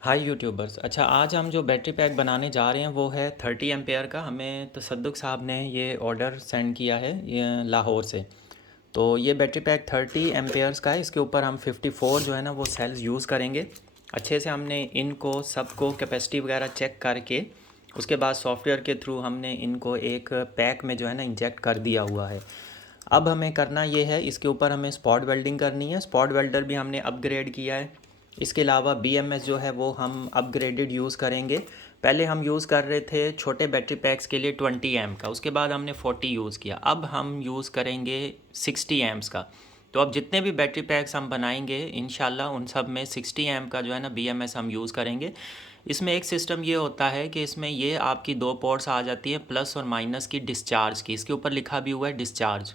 हाय YouTubers. अच्छा, आज हम जो बैटरी पैक बनाने जा रहे हैं वो है 30 एम्पेयर का। हमें तसद्दुक साहब ने ये ऑर्डर सेंड किया है ये लाहौर से। तो ये बैटरी पैक 30 एम्पेयर्स का है। इसके ऊपर हम 54 जो है ना वो सेल्स यूज़ करेंगे। अच्छे से हमने इनको सबको कैपेसिटी वगैरह चेक करके उसके बाद सॉफ्टवेयर के थ्रू हमने इनको एक पैक में जो है ना इंजेक्ट कर दिया हुआ है। अब हमें करना ये है, इसके ऊपर हमें स्पॉट वेल्डिंग करनी है। स्पॉट वेल्डर भी हमने अपग्रेड किया है। इसके अलावा बीएमएस जो है वो हम अपग्रेडेड यूज़ करेंगे। पहले हम यूज़ कर रहे थे छोटे बैटरी पैक्स के लिए 20 एम का, उसके बाद हमने 40 यूज़ किया। अब हम यूज़ करेंगे 60 एम्स का। तो अब जितने भी बैटरी पैक्स हम बनाएंगे इंशाल्लाह उन सब में 60 एम का जो है ना बीएमएस हम यूज़ करेंगे। इसमें एक सिस्टम ये होता है कि इसमें ये आपकी दो पोर्ट्स आ जाती है, प्लस और माइनस की डिस्चार्ज की। इसके ऊपर लिखा भी हुआ है डिस्चार्ज।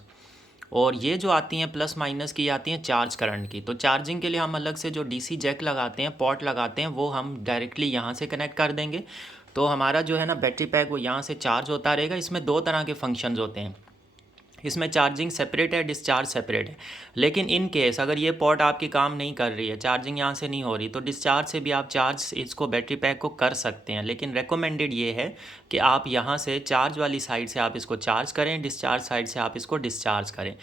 और ये जो आती हैं प्लस माइनस की आती हैं चार्ज करंट की। तो चार्जिंग के लिए हम अलग से जो डीसी जैक लगाते हैं, पॉट लगाते हैं, वो हम डायरेक्टली यहाँ से कनेक्ट कर देंगे। तो हमारा जो है ना बैटरी पैक वो यहाँ से चार्ज होता रहेगा। इसमें दो तरह के फंक्शंस होते हैं। इसमें चार्जिंग सेपरेट है, डिस्चार्ज सेपरेट है। लेकिन इन केस अगर ये पॉट आपकी काम नहीं कर रही है, चार्जिंग यहाँ से नहीं हो रही, तो डिस्चार्ज से भी आप चार्ज इसको बैटरी पैक को कर सकते हैं। लेकिन रेकमेंडेड ये है कि आप यहाँ से चार्ज वाली साइड से आप इसको चार्ज करें, डिस्चार्ज साइड से आप इसको डिस्चार्ज करें।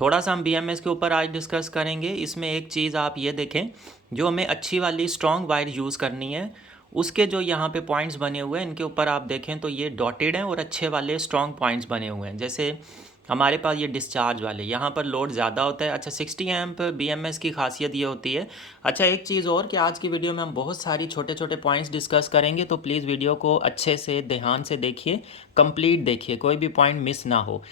थोड़ा सा हम बीएमएस के ऊपर आज डिस्कस करेंगे। इसमें एक चीज़ आप ये देखें, जो हमें अच्छी वाली स्ट्रॉन्ग वायर यूज़ करनी है, उसके जो यहाँ पे पॉइंट्स बने हुए हैं इनके ऊपर आप देखें तो ये डॉटेड हैं और अच्छे वाले स्ट्रॉन्ग पॉइंट्स बने हुए हैं। जैसे हमारे पास ये डिस्चार्ज वाले यहाँ पर लोड ज़्यादा होता है। अच्छा, 60 एम्प बीएमएस की खासियत ये होती है। अच्छा, एक चीज़ और कि आज की वीडियो में हम बहुत सारी छोटे छोटे पॉइंट्स डिस्कस करेंगे, तो प्लीज़ वीडियो को अच्छे से ध्यान से देखिए, कंप्लीट देखिए, कोई भी पॉइंट मिस ना हो।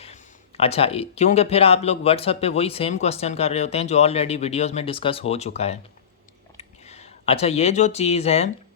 अच्छा, क्योंकि फिर आप लोग व्हाट्सएप पे वही सेम क्वेश्चन कर रहे होते हैं जो ऑलरेडी वीडियोज़ में डिस्कस हो चुका है। अच्छा, ये जो चीज़ है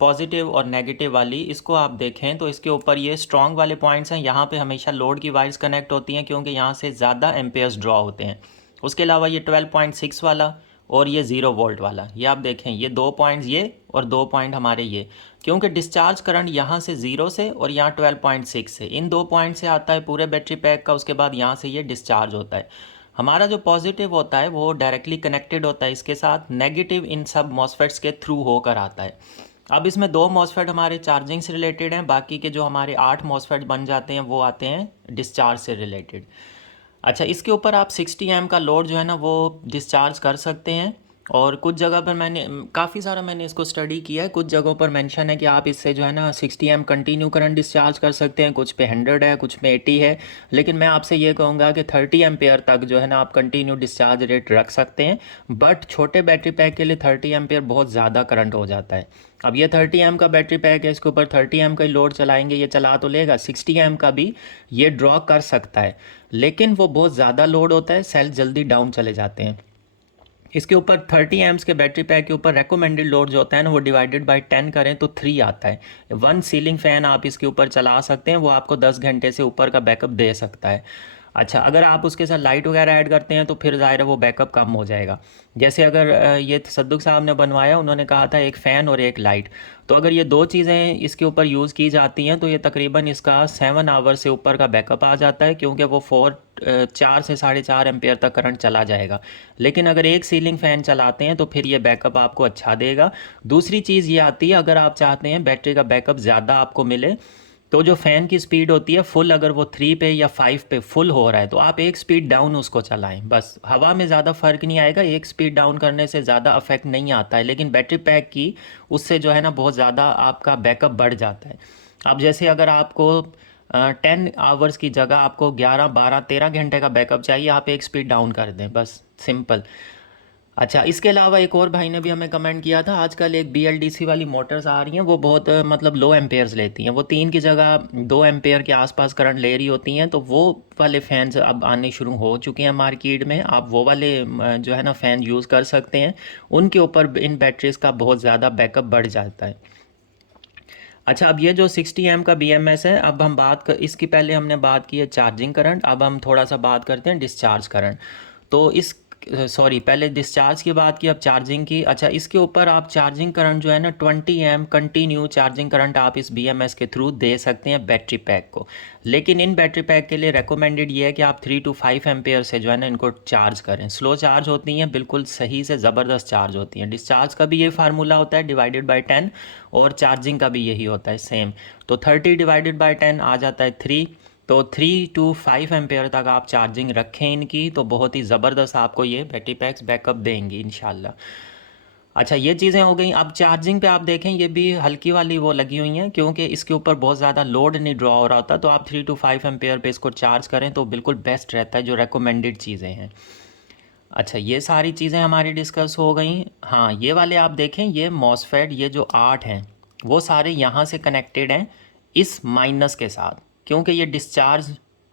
पॉजिटिव और नेगेटिव वाली, इसको आप देखें तो इसके ऊपर ये स्ट्रॉन्ग वाले पॉइंट्स हैं। यहाँ पे हमेशा लोड की वायर्स कनेक्ट होती हैं क्योंकि यहाँ से ज़्यादा एम्पेयर्स ड्रॉ होते हैं। उसके अलावा ये 12.6 वाला और ये 0 वोल्ट वाला, ये आप देखें, ये दो पॉइंट्स ये और दो पॉइंट हमारे ये, क्योंकि डिस्चार्ज करंट यहाँ से 0 से और यहाँ 12.6 से, इन दो पॉइंट से आता है पूरे बैटरी पैक का। उसके बाद यहाँ से ये डिस्चार्ज होता है। हमारा जो पॉजिटिव होता है वो डायरेक्टली कनेक्टेड होता है इसके साथ, नेगेटिव इन सब मॉसफेट्स के थ्रू होकर आता है। अब इसमें दो मॉसफेट हमारे चार्जिंग से रिलेटेड हैं, बाकी के जो हमारे 8 मॉसफेट बन जाते हैं वो आते हैं डिस्चार्ज से रिलेटेड। अच्छा, इसके ऊपर आप 60 एम का लोड जो है ना वो डिस्चार्ज कर सकते हैं। और कुछ जगह पर मैंने काफ़ी सारा मैंने इसको स्टडी किया है। कुछ जगहों पर मेंशन है कि आप इससे जो है ना 60 एम कंटिन्यू करंट डिस्चार्ज कर सकते हैं, कुछ पे 100 है, कुछ पे 80 है। लेकिन मैं आपसे ये कहूँगा कि 30 एम्पेयर तक जो है ना आप कंटिन्यू डिस्चार्ज रेट रख सकते हैं। बट छोटे बैटरी पैक के लिए 30 एम्पेयर बहुत ज़्यादा करंट हो जाता है। अब ये 30 एम का बैटरी पैक है, इसके ऊपर 30 एम का ही लोड चलाएंगे, ये चला तो लेगा, 60 एम का भी ये ड्रॉ कर सकता है। लेकिन वो बहुत ज़्यादा लोड होता है, सेल जल्दी डाउन चले जाते हैं। इसके ऊपर 30 एम्स के बैटरी पैक के ऊपर रेकमेंडेड लोड जो होता है ना वो डिवाइडेड बाय 10 करें तो 3 आता है। वन सीलिंग फ़ैन आप इसके ऊपर चला सकते हैं, वो आपको 10 घंटे से ऊपर का बैकअप दे सकता है। अच्छा, अगर आप उसके साथ लाइट वगैरह ऐड करते हैं तो फिर ज़ाहिर है वो बैकअप कम हो जाएगा। जैसे अगर ये तसद्दुक साहब ने बनवाया, उन्होंने कहा था एक फ़ैन और एक लाइट। तो अगर ये दो चीज़ें इसके ऊपर यूज़ की जाती हैं तो ये तकरीबन इसका 7 आवर से ऊपर का बैकअप आ जाता है, क्योंकि वो 4 से 4.5 एम्पेयर तक करंट चला जाएगा। लेकिन अगर एक सीलिंग फ़ैन चलाते हैं तो फिर ये बैकअप आपको अच्छा देगा। दूसरी चीज़ ये आती है, अगर आप चाहते हैं बैटरी का बैकअप ज़्यादा आपको मिले, तो जो फ़ैन की स्पीड होती है फुल, अगर वो 3 पे या 5 पे फुल हो रहा है तो आप एक स्पीड डाउन उसको चलाएं। बस हवा में ज़्यादा फ़र्क नहीं आएगा, एक स्पीड डाउन करने से ज़्यादा अफेक्ट नहीं आता है। लेकिन बैटरी पैक की उससे जो है ना बहुत ज़्यादा आपका बैकअप बढ़ जाता है। अब जैसे अगर आपको 10 आवर्स की जगह आपको 11, 12, 13 घंटे का बैकअप चाहिए, आप एक स्पीड डाउन कर दें, बस सिंपल। अच्छा, इसके अलावा एक और भाई ने भी हमें कमेंट किया था, आजकल एक BLDC वाली मोटर्स आ रही हैं, वो बहुत मतलब लो एम्पेयर्स लेती हैं, वो 3 की जगह 2 एम्पेयर के आसपास करंट ले रही होती हैं। तो वो वाले फ़ैन्स अब आने शुरू हो चुके हैं मार्केट में। आप वो वाले जो है ना फ़ैन यूज़ कर सकते हैं, उनके ऊपर इन बैटरीज़ का बहुत ज़्यादा बैकअप बढ़ जाता है। अच्छा, अब ये जो 60 एम का BMS है, अब हम इसकी पहले हमने बात की है चार्जिंग करंट, अब हम थोड़ा सा बात करते हैं डिस्चार्ज करंट। तो इस सॉरी, पहले डिस्चार्ज की बात की, अब चार्जिंग की। अच्छा, इसके ऊपर आप चार्जिंग करंट जो है ना 20 एम कंटिन्यू चार्जिंग करंट आप इस BMS के थ्रू दे सकते हैं बैटरी पैक को। लेकिन इन बैटरी पैक के लिए रेकमेंडेड ये है कि आप 3 to 5 एम्पेयर से जो है ना इनको चार्ज करें। स्लो चार्ज होती हैं, बिल्कुल सही से ज़बरदस्त चार्ज होती हैं। डिस्चार्ज का भी ये फार्मूला होता है डिवाइडेड बाई 10, और चार्जिंग का भी यही होता है सेम। तो 30 डिवाइडेड बाई 10 आ जाता है 3। तो 3 to 5 एम्पेयर तक आप चार्जिंग रखें इनकी, तो बहुत ही ज़बरदस्त आपको ये बैटरी पैक्स बैकअप देंगी इंशाल्लाह। अच्छा, ये चीज़ें हो गई। अब चार्जिंग पे आप देखें, ये भी हल्की वाली वो लगी हुई हैं, क्योंकि इसके ऊपर बहुत ज़्यादा लोड नहीं ड्रॉ हो रहा होता। तो आप 3 to 5 एम्पेयर पे इसको चार्ज करें तो बिल्कुल बेस्ट रहता है, जो रेकमेंडेड चीज़ें हैं। अच्छा, ये सारी चीज़ें हमारी डिस्कस हो गई। हाँ, ये वाले आप देखें, ये मॉसफेट, ये जो 8 हैं वो सारे यहाँ से कनेक्टेड हैं इस माइनस के साथ, क्योंकि ये डिस्चार्ज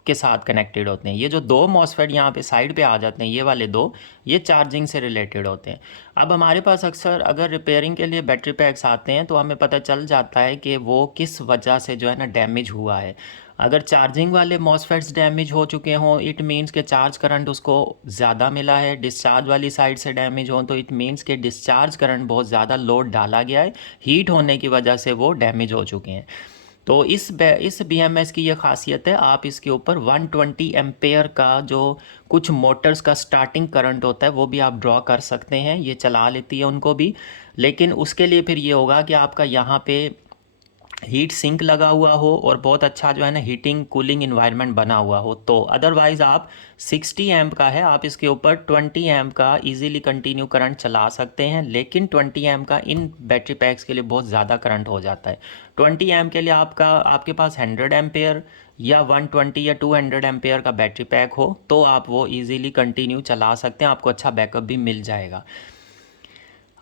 के साथ कनेक्टेड होते हैं। ये जो दो मॉसफेट यहाँ पे साइड पे आ जाते हैं, ये वाले दो, ये चार्जिंग से रिलेटेड होते हैं। अब हमारे पास अक्सर अगर रिपेयरिंग के लिए बैटरी पैक्स आते हैं तो हमें पता चल जाता है कि वो किस वजह से जो है ना डैमेज हुआ है। अगर चार्जिंग वाले मॉसफेट्स डैमेज हो चुके हों, इट मीन्स के चार्ज करंट उसको ज़्यादा मिला है। डिस्चार्ज वाली साइड से डैमेज हो तो इट मीन्स के डिस्चार्ज करंट बहुत ज़्यादा लोड डाला गया है, हीट होने की वजह से वो डैमेज हो चुके हैं। तो इस BMS की ये खासियत है, आप इसके ऊपर 120 एम्पेयर का जो कुछ मोटर्स का स्टार्टिंग करंट होता है वो भी आप ड्रॉ कर सकते हैं, ये चला लेती है उनको भी। लेकिन उसके लिए फिर ये होगा कि आपका यहाँ पे हीट सिंक लगा हुआ हो और बहुत अच्छा जो है ना हीटिंग कूलिंग इन्वायरमेंट बना हुआ हो। तो अदरवाइज़ आप 60 एम्प का है, आप इसके ऊपर 20 एम्प का इजीली कंटिन्यू करंट चला सकते हैं। लेकिन 20 एम्प का इन बैटरी पैक्स के लिए बहुत ज़्यादा करंट हो जाता है। 20 एम्प के लिए आपके पास 100 एम्पेयर या 120 या 200 एम्पेयर का बैटरी पैक हो तो आप वो ईज़िली कंटिन्यू चला सकते हैं, आपको अच्छा बैकअप भी मिल जाएगा।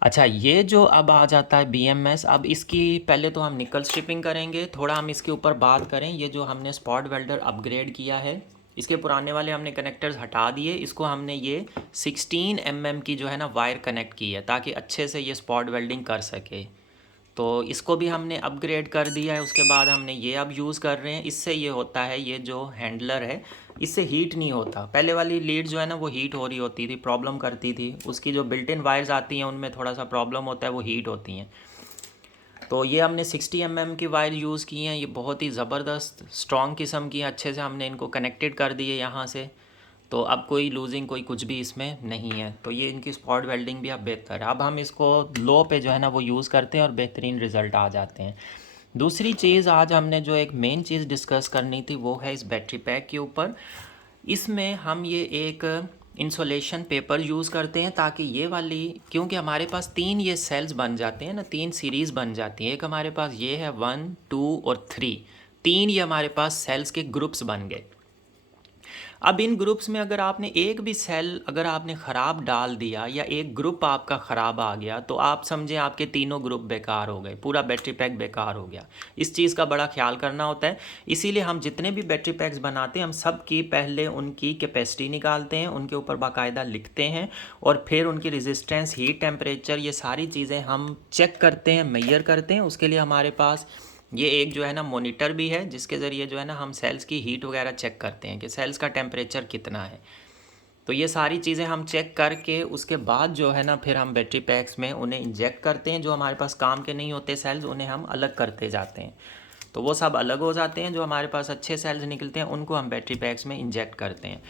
अच्छा, ये जो अब आ जाता है BMS, अब इसकी पहले तो हम निकल स्ट्रिपिंग करेंगे, थोड़ा हम इसके ऊपर बात करें। ये जो हमने स्पॉट वेल्डर अपग्रेड किया है, इसके पुराने वाले हमने कनेक्टर्स हटा दिए, इसको हमने ये 16 mm की जो है ना वायर कनेक्ट की है ताकि अच्छे से ये स्पॉट वेल्डिंग कर सके। तो इसको भी हमने अपग्रेड कर दिया है। उसके बाद हमने ये अब यूज़ कर रहे हैं। इससे ये होता है, ये जो हैंडलर है इससे हीट नहीं होता। पहले वाली लीड जो है ना वो हीट हो रही होती थी, प्रॉब्लम करती थी। उसकी जो बिल्ट इन वायर्स आती हैं उनमें थोड़ा सा प्रॉब्लम होता है, वो हीट होती हैं। तो ये हमने 60 mm की वायर यूज़ की हैं, ये बहुत ही ज़बरदस्त स्ट्रॉन्ग किस्म की हैं। अच्छे से हमने इनको कनेक्टेड कर दिए यहाँ से, तो अब कोई लूजिंग कोई कुछ भी इसमें नहीं है। तो ये इनकी स्पॉट वेल्डिंग भी अब बेहतर है। अब हम इसको लो पे जो है ना वो यूज़ करते हैं और बेहतरीन रिज़ल्ट आ जाते हैं। दूसरी चीज़ आज हमने जो एक मेन चीज़ डिस्कस करनी थी वो है इस बैटरी पैक के ऊपर। इसमें हम ये एक इंसुलेशन पेपर यूज़ करते हैं ताकि ये वाली, क्योंकि हमारे पास 3 ये सेल्स बन जाते हैं ना, 3 सीरीज़ बन जाती हैं। एक हमारे पास ये है 1, 2 और 3, 3 ये हमारे पास सेल्स के ग्रुप्स बन गए। अब इन ग्रुप्स में अगर आपने एक भी सेल अगर आपने ख़राब डाल दिया या एक ग्रुप आपका ख़राब आ गया तो आप समझें आपके तीनों ग्रुप बेकार हो गए, पूरा बैटरी पैक बेकार हो गया। इस चीज़ का बड़ा ख्याल करना होता है। इसीलिए हम जितने भी बैटरी पैक्स बनाते हैं हम सब की पहले उनकी कैपेसिटी निकालते हैं, उनके ऊपर बाकायदा लिखते हैं, और फिर उनकी रेजिस्टेंस, हीट, टेम्परेचर, ये सारी चीज़ें हम चेक करते हैं, मेजर करते हैं। उसके लिए हमारे पास ये एक जो है ना मॉनिटर भी है जिसके ज़रिए जो है ना हम सेल्स की हीट वगैरह चेक करते हैं कि सेल्स का टेम्परेचर कितना है। तो ये सारी चीज़ें हम चेक करके उसके बाद जो है ना फिर हम बैटरी पैक्स में उन्हें इंजेक्ट करते हैं। जो हमारे पास काम के नहीं होते सेल्स उन्हें हम अलग करते जाते हैं, तो वो सब अलग हो जाते हैं। जो हमारे पास अच्छे सेल्स निकलते हैं उनको हम बैटरी पैक्स में इंजेक्ट करते हैं।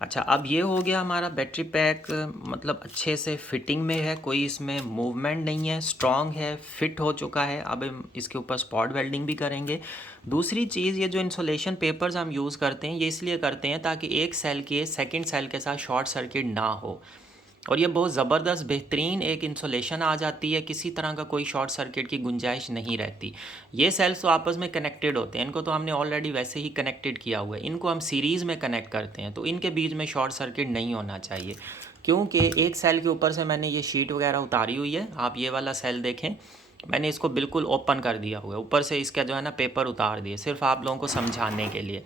अच्छा, अब ये हो गया हमारा बैटरी पैक, मतलब अच्छे से फिटिंग में है, कोई इसमें मूवमेंट नहीं है, स्ट्रॉन्ग है, फिट हो चुका है। अब हम इसके ऊपर स्पॉट वेल्डिंग भी करेंगे। दूसरी चीज़, ये जो इंसुलेशन पेपर्स हम यूज़ करते हैं ये इसलिए करते हैं ताकि एक सेल के सेकंड सेल के साथ शॉर्ट सर्किट ना हो, और ये बहुत ज़बरदस्त बेहतरीन एक इंसुलेशन आ जाती है, किसी तरह का कोई शॉर्ट सर्किट की गुंजाइश नहीं रहती। ये सेल्स तो आपस में कनेक्टेड होते हैं, इनको तो हमने ऑलरेडी वैसे ही कनेक्टेड किया हुआ है, इनको हम सीरीज़ में कनेक्ट करते हैं, तो इनके बीच में शॉर्ट सर्किट नहीं होना चाहिए। क्योंकि एक सेल के ऊपर से मैंने ये शीट वगैरह उतारी हुई है, आप ये वाला सेल देखें, मैंने इसको बिल्कुल ओपन कर दिया हुआ है, ऊपर से इसका जो है ना पेपर उतार दिए, सिर्फ आप लोगों को समझाने के लिए।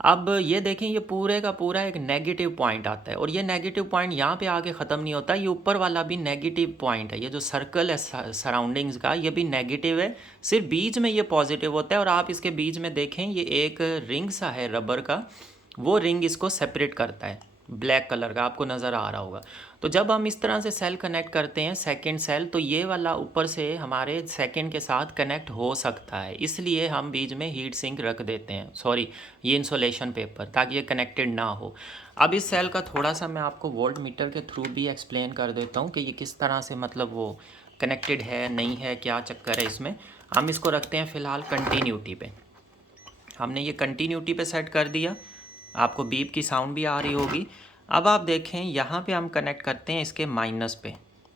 अब ये देखें, ये पूरे का पूरा एक नेगेटिव पॉइंट आता है, और ये नेगेटिव पॉइंट यहाँ पे आके ख़त्म नहीं होता, ये ऊपर वाला भी नेगेटिव पॉइंट है। ये जो सर्कल है सराउंडिंग्स का ये भी नेगेटिव है, सिर्फ बीच में ये पॉजिटिव होता है। और आप इसके बीच में देखें, ये एक रिंग सा है रबर का, वो रिंग इसको सेपरेट करता है। ब्लैक कलर का आपको नज़र आ रहा होगा। तो जब हम इस तरह से सेल कनेक्ट करते हैं सेकंड सेल, तो ये वाला ऊपर से हमारे सेकंड के साथ कनेक्ट हो सकता है, इसलिए हम बीच में हीट सिंक रख देते हैं, सॉरी ये इंसुलेशन पेपर, ताकि ये कनेक्टेड ना हो। अब इस सेल का थोड़ा सा मैं आपको वोल्ट मीटर के थ्रू भी एक्सप्लेन कर देता हूँ कि ये किस तरह से मतलब वो कनेक्टेड है नहीं है, क्या चक्कर है इसमें। हम इसको रखते हैं फ़िलहाल कंटिन्यूटी पे। हमने ये कंटिन्यूटी पे सेट कर दिया, आपको बीप की साउंड भी आ रही होगी। अब आप देखें यहाँ पे हम कनेक्ट करते हैं इसके माइनस पे,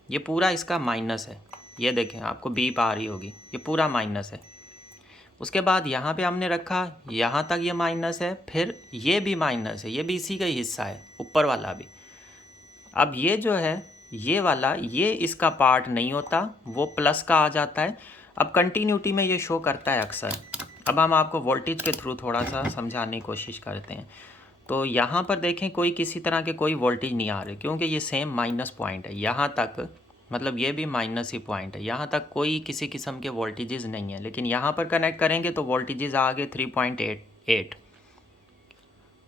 ये पूरा इसका माइनस है, ये देखें आपको बीप आ रही होगी, ये पूरा माइनस है। उसके बाद यहाँ पे हमने रखा, यहाँ तक ये माइनस है, फिर ये भी माइनस है, ये भी इसी का ही हिस्सा है, ऊपर वाला भी। अब ये जो है ये वाला, ये इसका पार्ट नहीं होता, वो प्लस का आ जाता है। अब कंटिन्यूटी में ये शो करता है अक्सर। अब हम आपको वोल्टेज के थ्रू थोड़ा सा समझाने की कोशिश करते हैं। तो यहाँ पर देखें कोई किसी तरह के कोई वोल्टेज नहीं आ रहे, क्योंकि ये सेम माइनस पॉइंट है, यहाँ तक मतलब ये भी माइनस ही पॉइंट है, यहाँ तक कोई किसी किस्म के वोल्टेजेस नहीं है। लेकिन यहाँ पर कनेक्ट करेंगे तो वोल्टेजेस आ गए 3.88।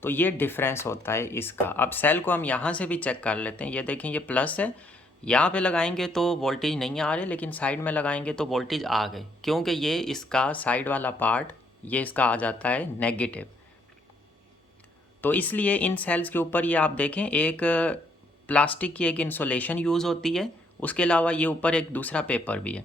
तो ये डिफरेंस होता है इसका। अब सेल को हम यहाँ से भी चेक कर लेते हैं, ये देखें ये प्लस है, यहाँ पे लगाएंगे तो वोल्टेज नहीं आ रहे, लेकिन साइड में लगाएंगे तो वोल्टेज आ गए, क्योंकि ये इसका साइड वाला पार्ट ये इसका आ जाता है नेगेटिव। तो इसलिए इन सेल्स के ऊपर ये आप देखें एक प्लास्टिक की एक इंसुलेशन यूज़ होती है, उसके अलावा ये ऊपर एक दूसरा पेपर भी है,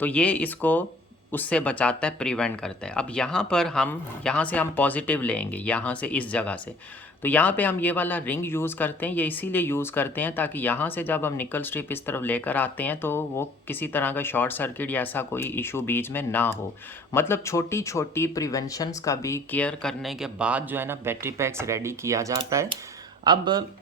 तो ये इसको उससे बचाता है, प्रिवेंट करता है। अब यहाँ पर हम यहाँ से हम पॉजिटिव लेंगे, यहाँ से इस जगह से, तो यहाँ पे हम ये वाला रिंग यूज़ करते हैं। ये इसीलिए यूज़ करते हैं ताकि यहाँ से जब हम निकल स्ट्रिप इस तरफ लेकर आते हैं तो वो किसी तरह का शॉर्ट सर्किट या ऐसा कोई इशू बीच में ना हो। मतलब छोटी छोटी प्रिवेंशंस का भी केयर करने के बाद जो है ना बैटरी पैक्स रेडी किया जाता है। अब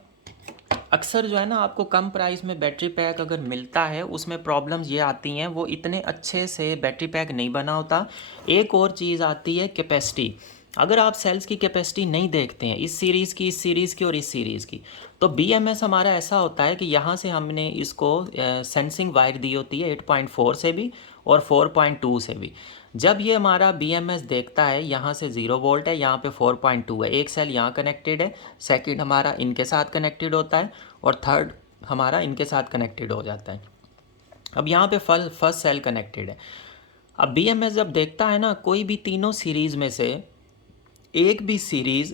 अक्सर जो है ना आपको कम प्राइस में बैटरी पैक अगर मिलता है, उसमें प्रॉब्लम्स ये आती हैं, वो इतने अच्छे से बैटरी पैक नहीं बना होता। एक और चीज़ आती है कैपेसिटी। अगर आप सेल्स की कैपेसिटी नहीं देखते हैं, इस सीरीज़ की, इस सीरीज़ की और इस सीरीज़ की, तो BMS हमारा ऐसा होता है कि यहाँ से हमने इसको सेंसिंग वायर दी होती है 8.4 से भी और 4.2 से भी। जब ये हमारा BMS देखता है यहाँ से 0 वोल्ट है, यहाँ पे 4.2 है, एक सेल यहाँ कनेक्टेड है, सेकंड हमारा इनके साथ कनेक्टेड होता है और थर्ड हमारा इनके साथ कनेक्टेड हो जाता है। अब यहाँ पे फर्स्ट सेल कनेक्टेड है। अब BMS जब देखता है ना कोई भी तीनों सीरीज़ में से एक भी सीरीज़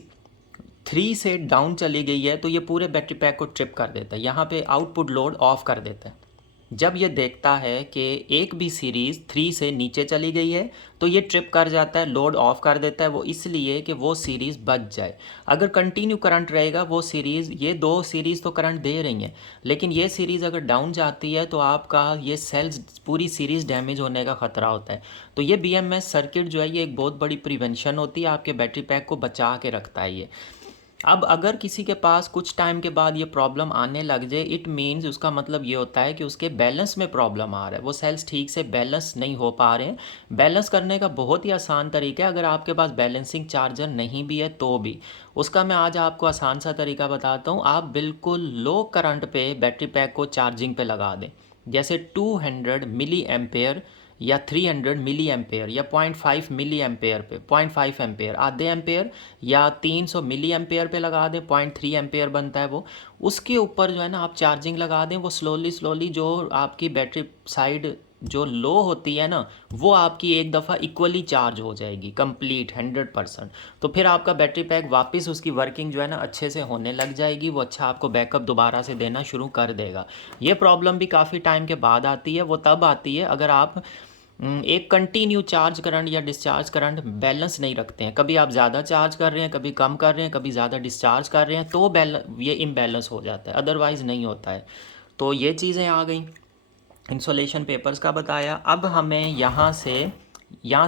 3 से डाउन चली गई है, तो ये पूरे बैटरी पैक को ट्रिप कर देता है, यहाँ पे आउटपुट लोड ऑफ कर देता है। जब ये देखता है कि एक भी सीरीज़ 3 से नीचे चली गई है, तो ये ट्रिप कर जाता है, लोड ऑफ कर देता है, वो इसलिए कि वो सीरीज़ बच जाए। अगर कंटिन्यू करंट रहेगा वो सीरीज़, ये दो सीरीज़ तो करंट दे रही हैं, लेकिन ये सीरीज़ अगर डाउन जाती है तो आपका ये सेल्स पूरी सीरीज़ डैमेज होने का ख़तरा होता है। तो ये BMS सर्किट जो है ये एक बहुत बड़ी प्रिवेंशन होती है, आपके बैटरी पैक को बचा के रखता है ये। अब अगर किसी के पास कुछ टाइम के बाद ये प्रॉब्लम आने लग जाए, इट मीन्स उसका मतलब ये होता है कि उसके बैलेंस में प्रॉब्लम आ रहा है, वो सेल्स ठीक से बैलेंस नहीं हो पा रहे हैं। बैलेंस करने का बहुत ही आसान तरीका है, अगर आपके पास बैलेंसिंग चार्जर नहीं भी है तो भी उसका मैं आज आपको आसान सा तरीका बताता हूँ। आप बिल्कुल लो करंट पे बैटरी पैक को चार्जिंग पे लगा दें, जैसे 200 मिली एम्पेयर या 300 मिली एम्पेयर या 0.5 मिली एम्पेयर पे, 0.5 एम्पेयर, आधे एम्पेयर या 300 मिली एम्पेयर पे लगा दें, 0.3 एम्पेयर बनता है वो। उसके ऊपर जो है ना आप चार्जिंग लगा दें, वो स्लोली जो आपकी बैटरी साइड जो लो होती है ना, वो आपकी एक दफ़ा इक्वली चार्ज हो जाएगी कंप्लीट 100%। तो फिर आपका बैटरी पैक वापस उसकी वर्किंग जो है ना अच्छे से होने लग जाएगी, वो अच्छा आपको बैकअप दोबारा से देना शुरू कर देगा। ये प्रॉब्लम भी काफ़ी टाइम के बाद आती है, वो तब आती है अगर आप एक कंटिन्यू चार्ज करंट या डिस्चार्ज करंट बैलेंस नहीं रखते हैं। कभी आप ज़्यादा चार्ज कर रहे हैं, कभी कम कर रहे हैं, कभी ज़्यादा डिस्चार्ज कर रहे हैं, तो ये इम्बैलेंस हो जाता है, अदरवाइज़ नहीं होता है। तो ये चीज़ें आ गई, इंसुलेशन पेपर्स का बताया। अब हमें यहाँ से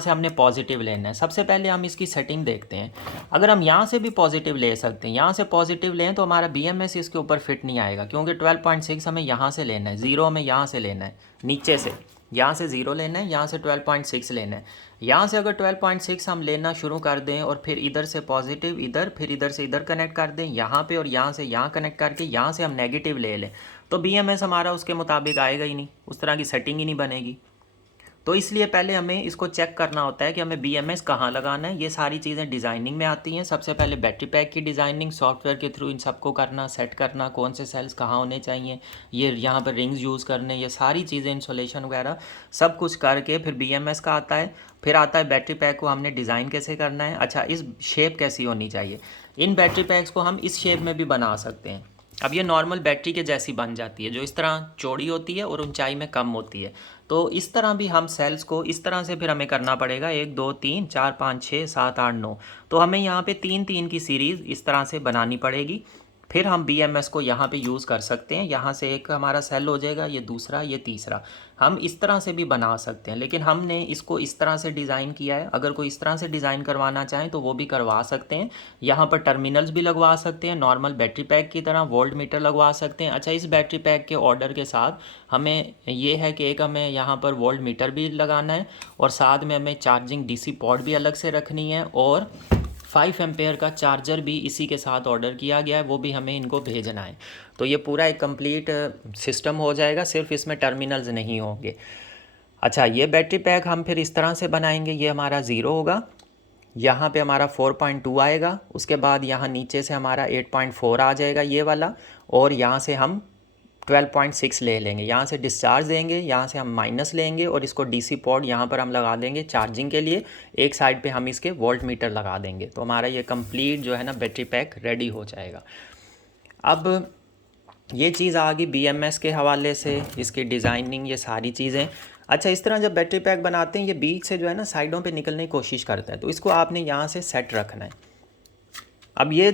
हमने पॉजिटिव लेना है। सबसे पहले हम इसकी सेटिंग देखते हैं। अगर हम यहाँ से भी पॉजिटिव ले सकते हैं, यहाँ से पॉजिटिव लें तो हमारा BMS इसके ऊपर फिट नहीं आएगा, क्योंकि 12.6 हमें यहाँ से लेना है, 0 हमें यहाँ से लेना है, नीचे से यहाँ से 0 लेना है, यहाँ से 12.6 लेना है। यहाँ से अगर 12.6 हम लेना शुरू कर दें और फिर इधर से पॉजिटिव इधर, फिर इधर से इधर कनेक्ट कर दें यहाँ पे, और यहाँ से यहाँ कनेक्ट करके यहाँ से हम नेगेटिव ले लें, तो BMS हमारा उसके मुताबिक आएगा ही नहीं, उस तरह की सेटिंग ही नहीं बनेगी। तो इसलिए पहले हमें इसको चेक करना होता है कि हमें BMS कहाँ लगाना है। ये सारी चीज़ें डिज़ाइनिंग में आती हैं। सबसे पहले बैटरी पैक की डिज़ाइनिंग सॉफ्टवेयर के थ्रू इन सबको करना, सेट करना, कौन से सेल्स कहाँ होने चाहिए, ये यहाँ पर रिंग्स यूज़ करने, ये सारी चीज़ें इंसुलेशन वगैरह सब कुछ करके फिर BMS का आता है। फिर आता है बैटरी पैक को हमने डिज़ाइन कैसे करना है। अच्छा, इस शेप कैसी होनी चाहिए। इन बैटरी पैक्स को हम इस शेप में भी बना सकते हैं। अब ये नॉर्मल बैटरी के जैसी बन जाती है, जो इस तरह चौड़ी होती है और ऊंचाई में कम होती है। तो इस तरह भी हम सेल्स को इस तरह से फिर हमें करना पड़ेगा, 1 2 3 4 5 6 7 8 9। तो हमें यहाँ पे 3 3 की सीरीज़ इस तरह से बनानी पड़ेगी। फिर हम BMS को यहाँ पे यूज़ कर सकते हैं। यहाँ से एक हमारा सेल हो जाएगा, ये दूसरा, ये तीसरा। हम इस तरह से भी बना सकते हैं, लेकिन हमने इसको इस तरह से डिज़ाइन किया है। अगर कोई इस तरह से डिज़ाइन करवाना चाहें तो वो भी करवा सकते हैं। यहाँ पर टर्मिनल्स भी लगवा सकते हैं, नॉर्मल बैटरी पैक की तरह वोल्ट मीटर लगवा सकते हैं। अच्छा, इस बैटरी पैक के ऑर्डर के साथ हमें ये है कि एक हमें यहाँ पर वोल्ट मीटर भी लगाना है और साथ में हमें चार्जिंग DC पॉट भी अलग से रखनी है और 5 एम्पेयर का चार्जर भी इसी के साथ ऑर्डर किया गया है, वो भी हमें इनको भेजना है। तो ये पूरा एक कंप्लीट सिस्टम हो जाएगा, सिर्फ इसमें टर्मिनल्स नहीं होंगे। अच्छा, ये बैटरी पैक हम फिर इस तरह से बनाएंगे। ये हमारा 0 होगा, यहाँ पे हमारा 4.2 आएगा, उसके बाद यहाँ नीचे से हमारा 8.4 आ जाएगा ये वाला, और यहाँ से हम 12.6 ले लेंगे। यहाँ से डिस्चार्ज देंगे, यहाँ से हम माइनस लेंगे और इसको DC पोर्ट यहाँ पर हम लगा देंगे चार्जिंग के लिए। एक साइड पे हम इसके वोल्ट मीटर लगा देंगे। तो हमारा ये कंप्लीट जो है ना बैटरी पैक रेडी हो जाएगा। अब ये चीज़ आ गई BMS के हवाले से, इसकी डिज़ाइनिंग, ये सारी चीज़ें। अच्छा, इस तरह जब बैटरी पैक बनाते हैं ये बीच से जो है ना साइडों पे निकलने की कोशिश करता है, तो इसको आपने यहाँ से सेट रखना है। अब ये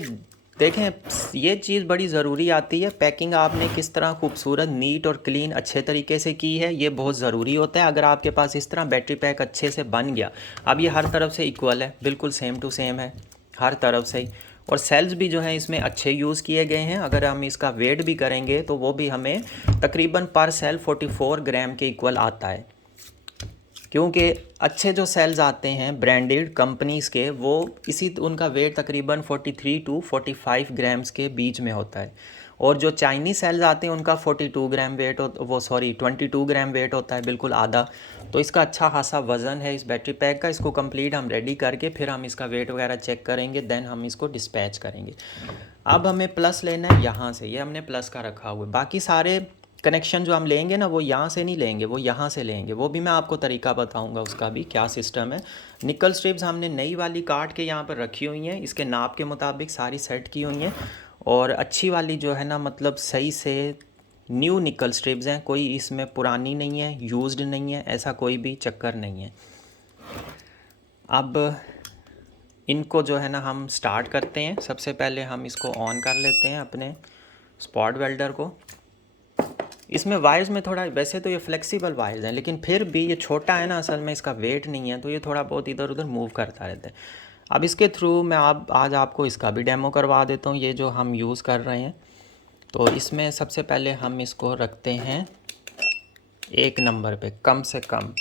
देखें, ये चीज़ बड़ी ज़रूरी आती है। पैकिंग आपने किस तरह खूबसूरत, नीट और क्लीन अच्छे तरीके से की है, ये बहुत ज़रूरी होता है। अगर आपके पास इस तरह बैटरी पैक अच्छे से बन गया, अब ये हर तरफ से इक्वल है, बिल्कुल सेम टू सेम है हर तरफ से ही, और सेल्स भी जो हैं इसमें अच्छे यूज़ किए गए हैं। अगर हम इसका वेट भी करेंगे तो वो भी हमें तकरीबन पर सेल 44 ग्राम के इक्वल आता है, क्योंकि अच्छे जो सेल्स आते हैं ब्रांडेड कंपनीज़ के, वो उनका वेट तकरीबन 43 टू 45 ग्राम्स के बीच में होता है। और जो चाइनीज़ सेल्स आते हैं उनका 42 ग्राम वेट 22 ग्राम वेट होता है, बिल्कुल आधा। तो इसका अच्छा खासा वज़न है इस बैटरी पैक का। इसको कंप्लीट हम रेडी करके फिर हम इसका वेट वगैरह चेक करेंगे, देन हम इसको डिस्पैच करेंगे। अब हमें प्लस लेना है यहाँ से, ये हमने प्लस का रखा हुआ है। बाकी सारे कनेक्शन जो हम लेंगे ना वो यहाँ से नहीं लेंगे, वो यहाँ से लेंगे। वो भी मैं आपको तरीका बताऊँगा उसका भी क्या सिस्टम है। निकल स्ट्रिप्स हमने नई वाली काट के यहाँ पर रखी हुई हैं, इसके नाप के मुताबिक सारी सेट की हुई हैं। और अच्छी वाली जो है ना, मतलब सही से न्यू निकल स्ट्रिप्स हैं, कोई इसमें पुरानी नहीं है, यूज्ड नहीं है, ऐसा कोई भी चक्कर नहीं है। अब इनको जो है ना हम स्टार्ट करते हैं। सबसे पहले हम इसको ऑन कर लेते हैं अपने स्पॉट वेल्डर को। इसमें वायर्स में थोड़ा, वैसे तो ये फ्लेक्सिबल वायर्स हैं, लेकिन फिर भी ये छोटा है ना, असल में इसका वेट नहीं है, तो ये थोड़ा बहुत इधर उधर मूव करता रहता है। अब इसके थ्रू मैं आज आपको इसका भी डेमो करवा देता हूँ, ये जो हम यूज़ कर रहे हैं। तो इसमें सबसे पहले हम इसको रखते हैं 1 नंबर पे, कम से कम,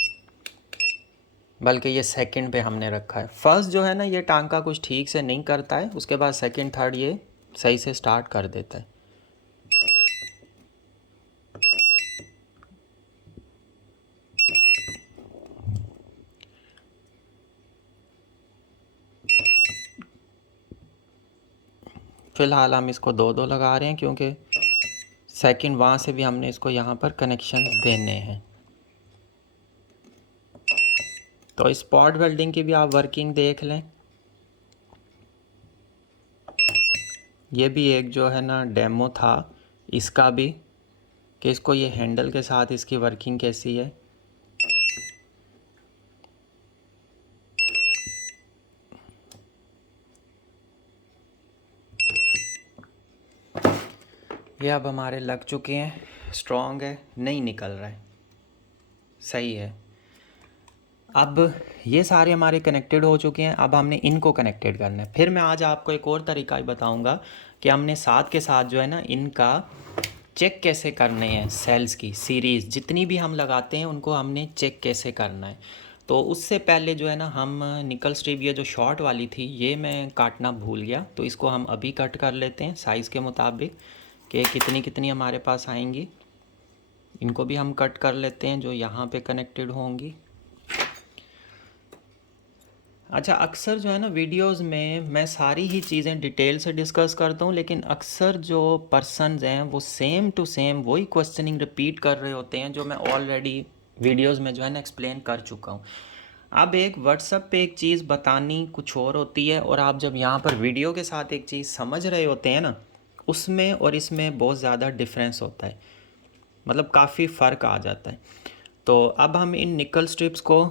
बल्कि ये सेकंड पे हमने रखा है। फर्स्ट जो है ना ये टांका कुछ ठीक से नहीं करता है, उसके बाद सेकंड थर्ड ये सही से स्टार्ट कर देता है। फ़िलहाल हम इसको 2 लगा रहे हैं, क्योंकि सेकंड वहाँ से भी हमने इसको यहाँ पर कनेक्शन देने हैं। तो स्पॉट वेल्डिंग की भी आप वर्किंग देख लें। ये भी एक जो है ना डेमो था इसका भी, कि इसको ये हैंडल के साथ इसकी वर्किंग कैसी है। ये अब हमारे लग चुके हैं, स्ट्रॉन्ग है, नहीं निकल रहा है, सही है। अब ये सारे हमारे कनेक्टेड हो चुके हैं, अब हमने इनको कनेक्टेड करना है। फिर मैं आज आपको एक और तरीका ही बताऊंगा कि हमने साथ के साथ जो है ना इनका चेक कैसे करने हैं। सेल्स की सीरीज़ जितनी भी हम लगाते हैं उनको हमने चेक कैसे करना है। तो उससे पहले जो है ना हम निकल स्ट्रिप, ये जो शॉर्ट वाली थी ये मैं काटना भूल गया, तो इसको हम अभी कट कर लेते हैं साइज़ के मुताबिक कि कितनी कितनी हमारे पास आएंगी। इनको भी हम कट कर लेते हैं जो यहाँ पे कनेक्टेड होंगी। अच्छा, अक्सर जो है ना वीडियोस में मैं सारी ही चीज़ें डिटेल से डिस्कस करता हूँ, लेकिन अक्सर जो पर्सन्स हैं वो सेम टू सेम वही क्वेश्चनिंग रिपीट कर रहे होते हैं जो मैं ऑलरेडी वीडियोस में जो है ना एक्सप्लेन कर चुका हूँ। अब एक व्हाट्सएप पे एक चीज़ बतानी कुछ और होती है, और आप जब यहाँ पर वीडियो के साथ एक चीज़ समझ रहे होते हैं ना, उसमें और इसमें बहुत ज़्यादा डिफरेंस होता है, मतलब काफ़ी फ़र्क आ जाता है। तो अब हम इन निकल स्ट्रिप्स को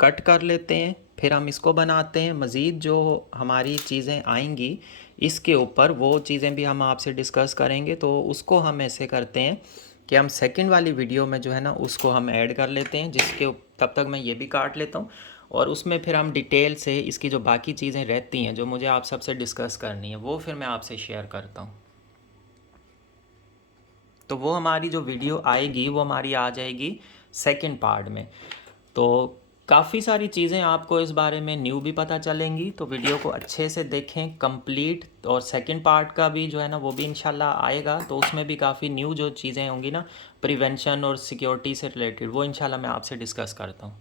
कट कर लेते हैं, फिर हम इसको बनाते हैं। मज़ीद जो हमारी चीज़ें आएंगी इसके ऊपर वो चीज़ें भी हम आपसे डिस्कस करेंगे। तो उसको हम ऐसे करते हैं कि हम सेकंड वाली वीडियो में जो है ना उसको हम ऐड कर लेते हैं, तब तक मैं ये भी काट लेता हूँ, और उसमें फिर हम डिटेल से इसकी जो बाकी चीज़ें रहती हैं जो मुझे आप सबसे डिस्कस करनी है वो फिर मैं आपसे शेयर करता हूँ। तो वो हमारी जो वीडियो आएगी वो हमारी आ जाएगी सेकंड पार्ट में। तो काफ़ी सारी चीज़ें आपको इस बारे में न्यू भी पता चलेंगी, तो वीडियो को अच्छे से देखें कंप्लीट। और सेकंड पार्ट का भी जो है ना वो भी इंशाल्लाह आएगा, तो उसमें भी काफ़ी न्यू जो चीज़ें होंगी ना प्रिवेंशन और सिक्योरिटी से रिलेटेड वो इंशाल्लाह मैं आपसे डिस्कस करता हूँ।